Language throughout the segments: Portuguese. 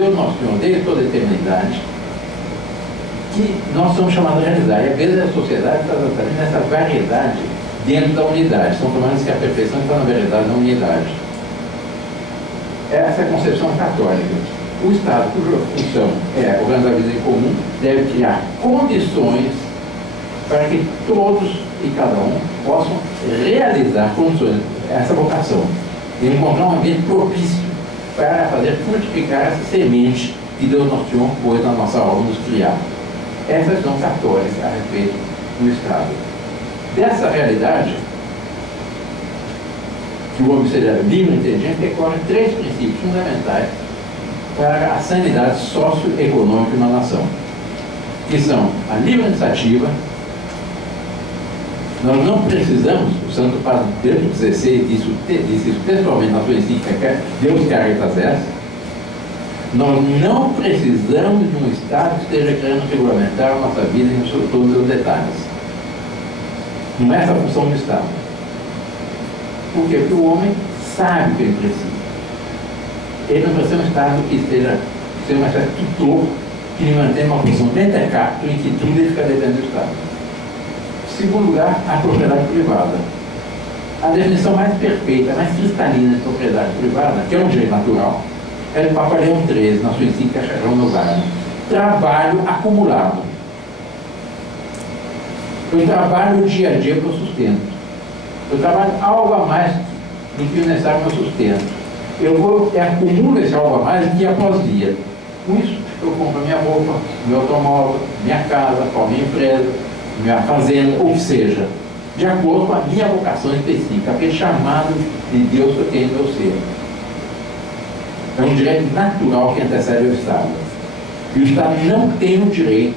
noção desde toda a eternidade que nós somos chamados a realizar. E às vezes a sociedade está exatamente nessa variedade dentro da unidade. São tomando que a perfeição está, na verdade, na unidade. Essa é a concepção católica. O Estado, cuja função é organizar a vida em comum, deve criar condições para que todos e cada um possam realizar condições, essa vocação, e encontrar um ambiente propício para fazer frutificar essa semente que Deus nos pôs na nossa obra, nos criar. Essa é a visão católica a respeito do Estado. Dessa realidade, que o homem seja livre e inteligente, decorrem 3 princípios fundamentais para a sanidade socioeconômica de uma nação, que são a livre iniciativa. Nós não precisamos, o Santo Padre Bento XVI disse isso pessoalmente na sua encíclica Deus Caritas Est, nós não precisamos de um Estado que esteja querendo regulamentar a nossa vida em todos os seus detalhes. Não é essa a função do Estado. Por quê? Porque o homem sabe o que ele precisa. Ele não precisa de um Estado que esteja sendo uma espécie de tutor que lhe mantém uma posição mentecapto em que tudo ele fica dependendo do Estado. Em segundo lugar, a propriedade privada. A definição mais perfeita, mais cristalina de propriedade privada, que é um direito natural, é do Papa Leão XIII, na sua encíclica Renovarem. Trabalho acumulado. Eu trabalho dia a dia para o sustento. Eu trabalho algo a mais do que o necessário para o sustento. Eu acumulo esse algo a mais dia após dia. Com isso, eu compro minha roupa, meu automóvel, minha casa, a minha empresa, minha fazenda, ou que seja, de acordo com a minha vocação específica, aquele chamado de Deus que eu tenho no meu ser. É um direito natural que antecede o Estado. E o Estado não tem o direito,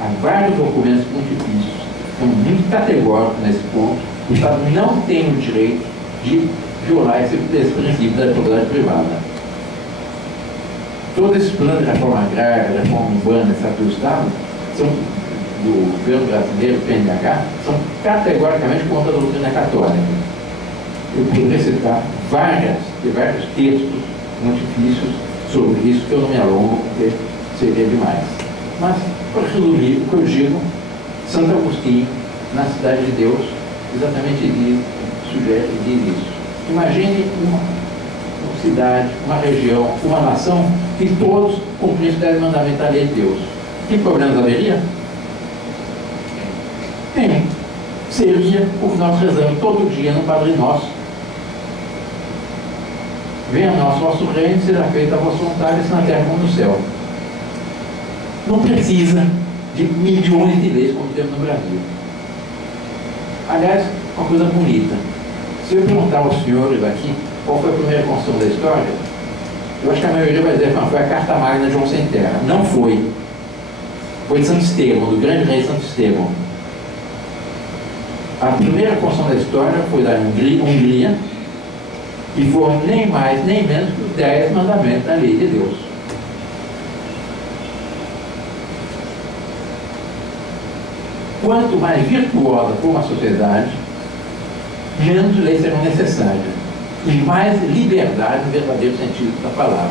há vários documentos pontifícios, são muito categóricos nesse ponto, o Estado não tem o direito de violar esse princípio da propriedade privada. Todos esses planos de reforma agrária, reforma urbana, etc., do Estado, são, do governo brasileiro, PNH, são categoricamente contra a doutrina católica. Eu poderia citar vários textos pontifícios sobre isso, que eu não me alongo, porque seria demais. Mas, para resumir, o que eu digo, Santo Agostinho, na Cidade de Deus, exatamente diz isso. Imagine uma cidade, uma região, uma nação, que todos cumprissem o 10 mandamentos da lei de Deus. Que problemas haveria? Tem. Seria o que nós rezamos todo dia no Padre Nosso. Venha nosso vosso reino, seja feita a vossa vontade, assim na terra como no céu. Não precisa de milhões de leis como temos no Brasil. Aliás, uma coisa bonita. Se eu perguntar aos senhores aqui qual foi a primeira construção da história, eu acho que a maioria vai dizer que foi a Carta Magna de João Sem Terra. Não foi. Foi de Santo Estevão, do grande rei Santo Estevão. A primeira construção da história foi da Hungria, e foram nem mais nem menos que os 10 mandamentos da lei de Deus. Quanto mais virtuosa for uma sociedade, menos leis serão necessárias e mais liberdade no verdadeiro sentido da palavra.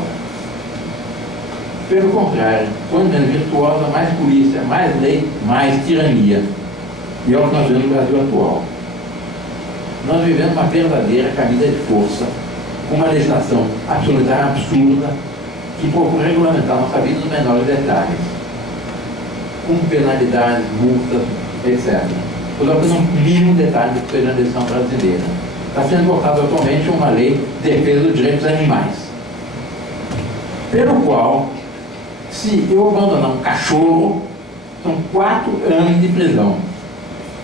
Pelo contrário, quanto menos virtuosa, mais polícia, mais lei, mais tirania. E é o que nós vemos no Brasil atual. Nós vivemos uma verdadeira camisa de força, com uma legislação absolutamente absurda, que procura regulamentar a nossa vida nos menores detalhes, com penalidades, multas, etc. Por exemplo, um mínimo detalhe do que seja a legislação brasileira. Está sendo votada atualmente uma lei de defesa dos direitos dos animais, pelo qual, se eu abandonar um cachorro, são 4 anos de prisão.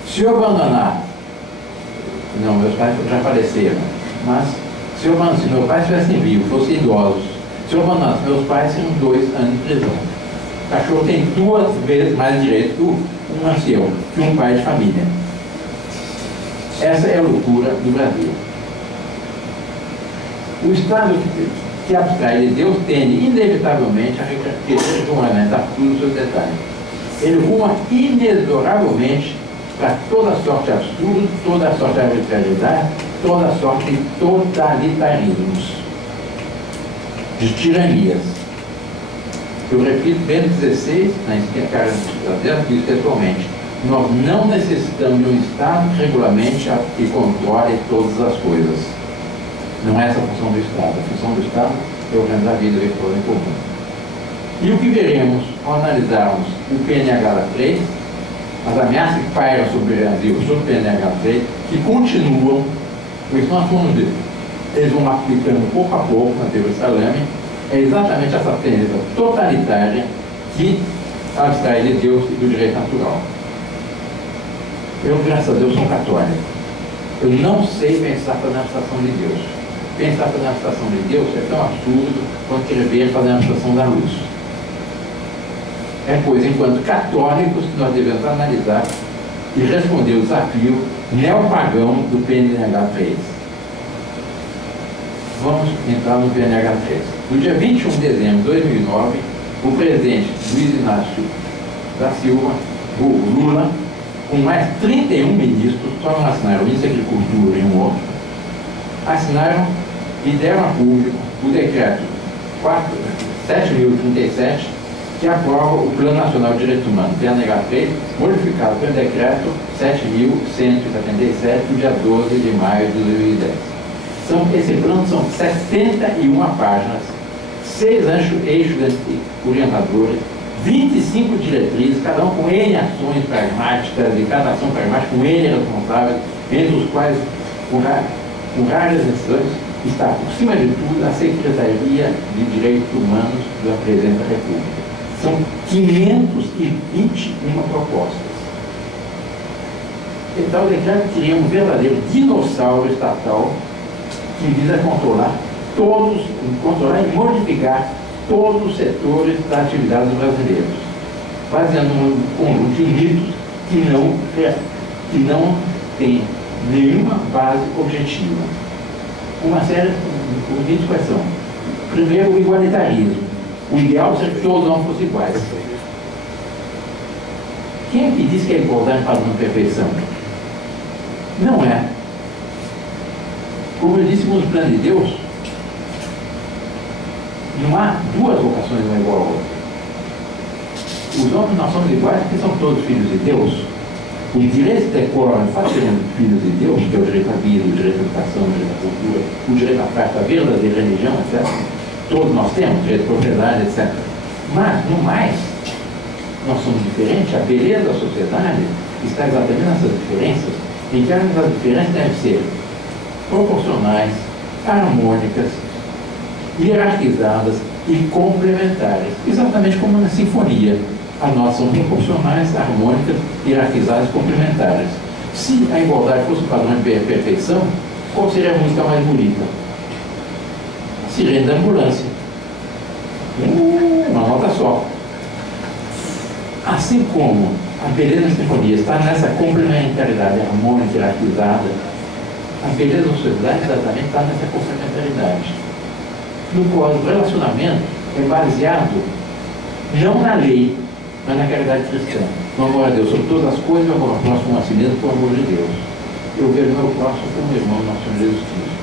Se eu abandonar, não, meus pais já faleceram, mas se meu pai estivesse vivo, fossem idosos, se eu abandonasse meus pais, seriam 2 anos de prisão. O cachorro tem 2 vezes mais direito que um ancião, que um pai de família. Essa é a loucura do Brasil. O Estado que abstrai de Deus tende, inevitavelmente, a querer regulamentar tudo os seus detalhes. Ele ruma inexoravelmente para toda sorte de absurdo, toda sorte de arbitrariedade, toda sorte de totalitarismos, de tiranias. Eu repito, Bento XVI, na carta das 10, diz textualmente: nós não necessitamos de um Estado que regulamente e controle todas as coisas. Não é essa a função do Estado. A função do Estado é organizar a vida eleitoral em comum. E o que veremos ao analisarmos o PNH 3, as ameaças que pairam sobre o Brasil, sobre o PNH 3, que continuam, porque nós vamos ver, eles vão aplicando pouco a pouco na teoria salame, é exatamente essa tendência totalitária que abstrai de Deus e do direito natural. Eu, graças a Deus, sou católico. Eu não sei pensar fazendo a abstração de Deus. Pensar fazendo a abstração de Deus é tão absurdo quanto querer ver fazendo a abstração da luz. É, pois, enquanto católicos, que nós devemos analisar e responder o desafio neopagão do PNH 3. Vamos entrar no PNH 3. No dia 21 de dezembro de 2009, o presidente Luiz Inácio da Silva, o Lula, com mais 31 ministros, só não assinaram o Ministro da Agricultura e um outro, assinaram e deram a público o decreto 7.037, que aprova o Plano Nacional de Direitos Humanos, PNH 3, modificado pelo decreto 7.177, do dia 12 de maio de 2010. Esse plano são 71 páginas, 6 eixos orientadores, 25 diretrizes, cada um com N ações pragmáticas, e cada ação pragmática com N responsáveis, entre os quais, com raras exceções, está, por cima de tudo, a Secretaria de Direitos Humanos da Presidência da República. São 521 propostas. Então, o decreto cria um verdadeiro dinossauro estatal que visa controlar e modificar todos os setores da atividade dos brasileiros, baseando um conjunto de mitos que não tem nenhuma base objetiva. Uma série de mitos quais são? Primeiro, o igualitarismo. O ideal seria que todos não fossem iguais. Quem é que diz que a igualdade faz uma perfeição? Não é. Como eu disse no plano de Deus, não há duas vocações uma igual à outra. Os homens nós somos iguais porque são todos filhos de Deus. O direito decoram para serem filhos de Deus, que é o direito à vida, o direito à educação, o direito à cultura, o direito à prática da verdadeira religião, etc. Todos nós temos, direito à propriedade, etc. Mas, no mais, nós somos diferentes. A beleza da sociedade está exatamente nessas diferenças, em que as diferenças devem ser proporcionais, harmônicas, hierarquizadas e complementares, exatamente como na sinfonia. As notas são proporcionais, harmônicas, hierarquizadas e complementares. Se a igualdade fosse o padrão de perfeição, qual seria a música mais bonita? A Sirene da Ambulância. Uma nota só. Assim como a beleza da sinfonia está nessa complementaridade harmônica, hierarquizada, a beleza da sociedade exatamente está nessa complementaridade, no qual o relacionamento é baseado não na lei, mas na caridade cristã. No amor a Deus sobre todas as coisas, meu próximo a si mesmo por amor de Deus. Eu vejo meu próximo como irmão do nosso Senhor Jesus Cristo.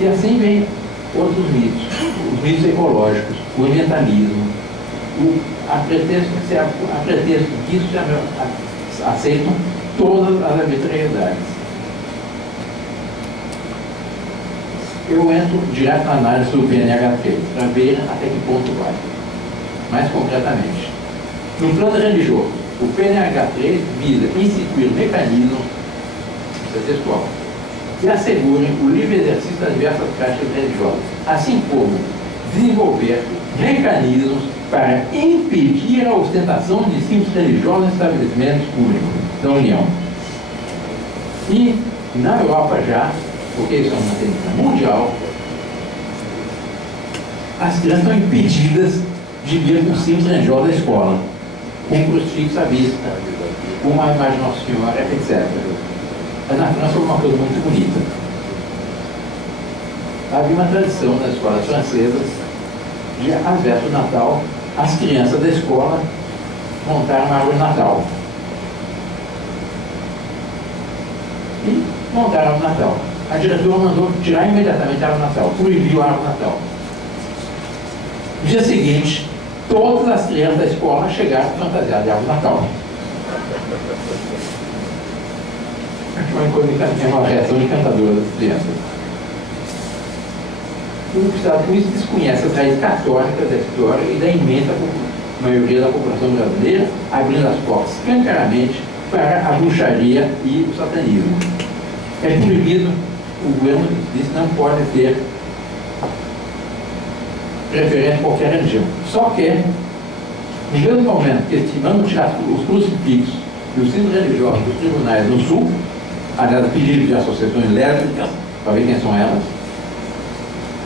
E assim vem outros mitos, os mitos ecológicos, o ambientalismo, a pretexto disso já aceitam todas as arbitrariedades. Eu entro direto na análise do PNH3 para ver até que ponto vai. Mais concretamente, no plano religioso, o PNH3 visa instituir mecanismos, isso é textual, que assegurem o livre exercício das diversas práticas religiosas, assim como desenvolver mecanismos para impedir a ostentação de símbolos religiosos em estabelecimentos públicos da União. E na Europa já, porque isso é uma tendência mundial, as crianças estão impedidas de vir com símbolos religiosos da escola, com crucifixo à vista, com uma imagem de Nossa Senhora, etc. Mas na França foi uma coisa muito bonita. Havia uma tradição nas escolas francesas de, às vésperas do Natal, as crianças da escola montaram uma árvore de Natal. E montaram a árvore de Natal. A diretora mandou tirar imediatamente a árvore de Natal, proibiu a árvore de Natal. No dia seguinte, todas as crianças da escola chegaram fantasiadas de árvore de Natal. É uma reação encantadora das crianças. O Estado com isso desconhece as raízes católicas da história e da imensa maioria da população brasileira, abrindo as portas escancaradamente para a bruxaria e o satanismo. É proibido, o governo disse, não pode ter preferência por qualquer religião. Só que, no mesmo momento que estimando tirar os crucifixos e os símbolos religiosos dos tribunais no Sul, aliás, pedido de associações lésbicas, para ver quem são elas,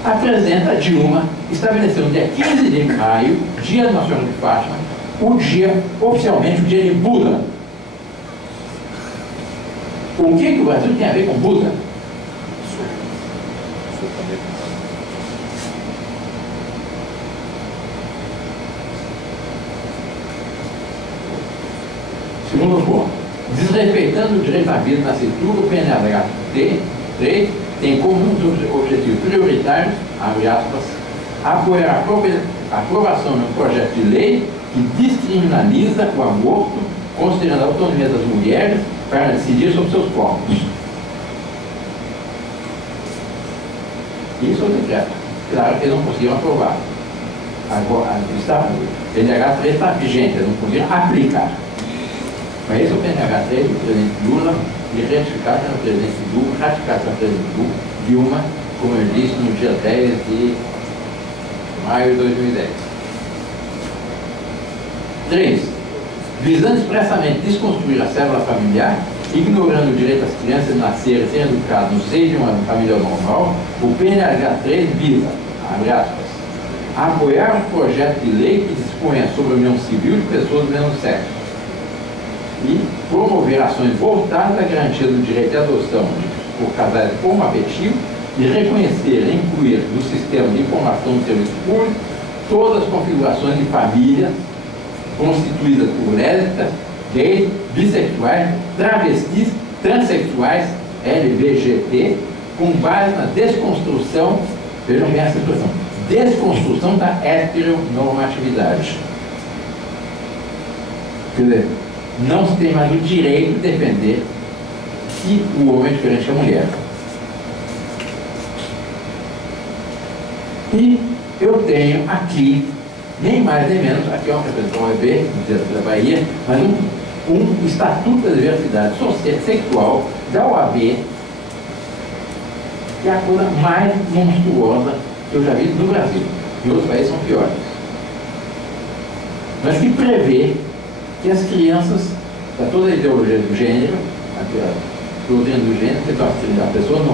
a presidenta Dilma estabeleceu no dia 15 de maio, dia de Nossa Senhora de Fátima, o dia, oficialmente, o dia de Buda. O que o Brasil tem a ver com Buda? Segundo ponto, desrespeitando o direito à vida na cintura, o PNH 3 tem como um dos objetivos prioritários, abre aspas, apoiar a aprovação de um projeto de lei que descriminaliza o aborto, considerando a autonomia das mulheres para decidir sobre seus corpos. Isso é o decreto. Claro que eles não conseguiram aprovar. Agora, o PNH 3 está vigente, eles não conseguiram aplicar. Mas esse é o PNH 3 do presidente Lula, e retificado pelo presidente Dilma, ratificado pelo presidente Dilma, como eu disse, no dia 10 de maio de 2010. 3. Visando expressamente desconstruir a célula familiar, ignorando o direito das crianças de nascer e ser educadas no seio de uma família normal, o PNH 3 visa, abre aspas, apoiar o projeto de lei que disponha sobre a união civil de pessoas do mesmo sexo e promover ações voltadas à garantia do direito de adoção por casais homoafetivos e reconhecer e incluir no sistema de informação do serviço público todas as configurações de família constituídas por lésbicas, gays, bissexuais, travestis, transexuais, LGBT, com base na desconstrução, vejam bem essa expressão, desconstrução da heteronormatividade. Quer dizer, não se tem mais o direito de defender que o homem é diferente da mulher. E eu tenho aqui, nem mais nem menos, aqui é uma representação OEB, da Bahia, mas um Estatuto da Diversidade Sexual da OAB, que é a coisa mais monstruosa que eu já vi no Brasil. Em outros países são piores. Mas que prevê que as crianças, da toda a ideologia do gênero, a doutrina do gênero, que a pessoa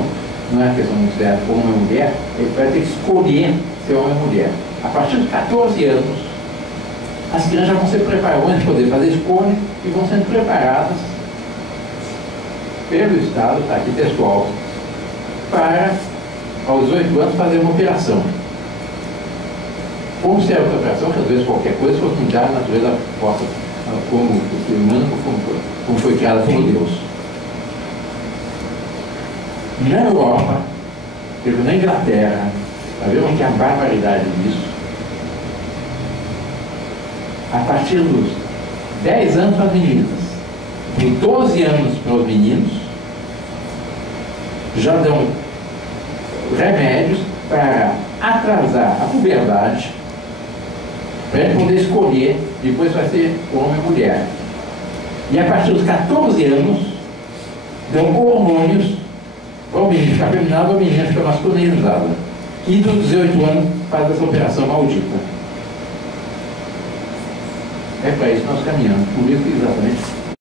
não é questão de ser homem ou mulher, ele vai ter que escolher ser homem ou mulher. A partir de 14 anos, as crianças já vão ser preparadas, vão poder fazer escolha e vão sendo preparadas pelo Estado, está aqui textual, para, aos 18 anos, fazer uma operação. Como se era outra operação, que às vezes qualquer coisa fosse mudar a natureza da força, como o ser humano, como foi criada por Deus. Na Europa, na Inglaterra, está vendo que a barbaridade disso? A partir dos 10 anos para as meninas, de 12 anos para os meninos, já dão remédios para atrasar a puberdade, para ele poder escolher, depois vai ser homem ou mulher. E a partir dos 14 anos, dão hormônios para o menino ficar feminado ou a menina ficar masculinizada. E dos 18 anos faz essa operação maldita. É para isso que nós caminhamos, por isso exatamente